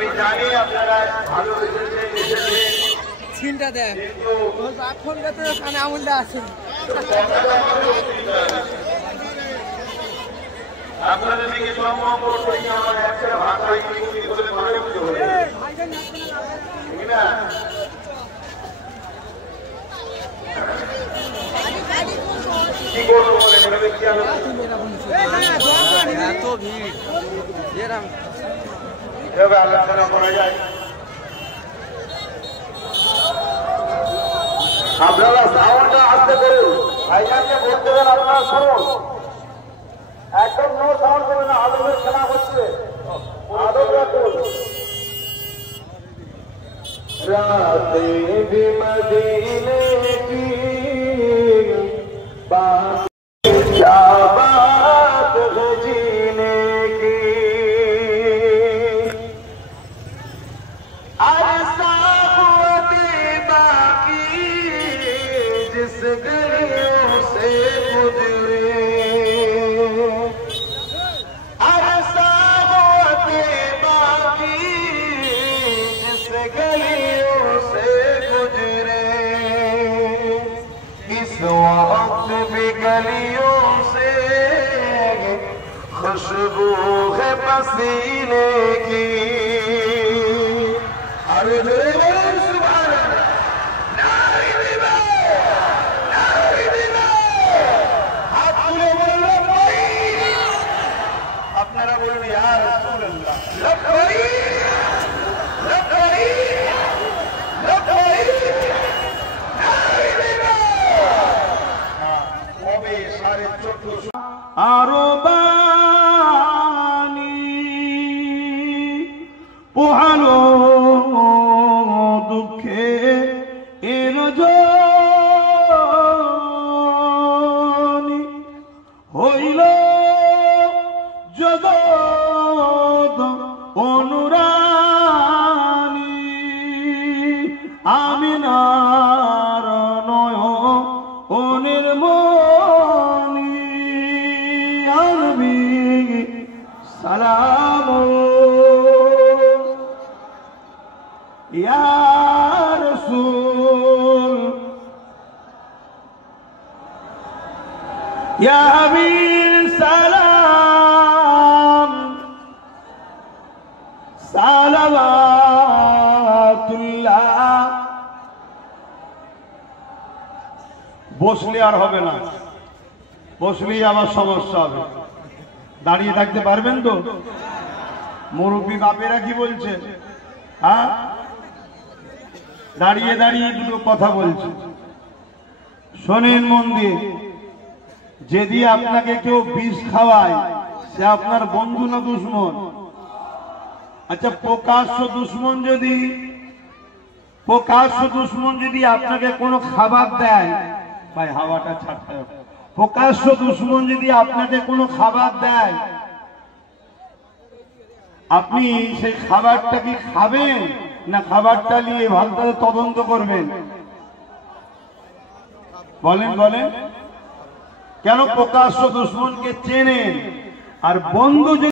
আমি জানি আপনারা ভালো চিন্তা দেখ এখন তো কানে আমুলটা আছে আপনাদের দিকে সম্ভব করতে আমার একটা ভাগ হয় কি বলে মনে করতে হবে ঠিক না কি করবো বলে এভাবে কি হবে এত ভিড় এরকম এভাবে আলোচনা করা যায় আপনারা সাউন্ডটা আস্তে করুন ভাইজানকে বলতে দেন আপনারা শুনুন একদম নো সাউন্ড করবেন না আদবের খেলা হচ্ছে আদব রাখুন রাতে भी मदीने की बात क्या बात है जीने की जिस गलियों से गुजरे अरसावते बाकी जिस गलियों से गुजरे इस वक्त भी गलियों से खुशबू है पसीने की अरे আপনারা বলুন ইয়া রাসূলুল্লাহ আরো বাণী পোহালো দুঃখে এর জনি হইল জগৎ অনুরানী আমিনার নয়নের মনি আরবি সালাম ইয়া রাসূল ইয়া হাবিব সালাম সালাওয়াতুল্লাহ বসলে আর হবে না বসলেই আমার সমস্যা হবে দাঁড়িয়ে থাকতে পারবেন তো মুরব্বী বাপেরা কি বলছে হ্যাঁ দাঁড়িয়ে দাঁড়িয়ে দুটো কথা বলছে শোনেন মন দিয়ে যদি আপনাকে কেউ বিষ খাওয়ায় সে আপনার বন্ধু না দুশ্মন আচ্ছা প্রকাশ্য দুশ্মন যদি আপনাকে কোনো খাবার দেয় ভাই হাওয়াটা ছাড়তে হবে প্রকাশ্য দুশ্মন যদি আপনাকে কোনো খাবার দেয় আপনি সেই খাবারটা কি খাবেন না খাবারটা নিয়ে ভালো করে তদন্ত করবেন বলেন বলেন কেন প্রকাশ্য দুশ্মনকে চেনেন আর বন্ধু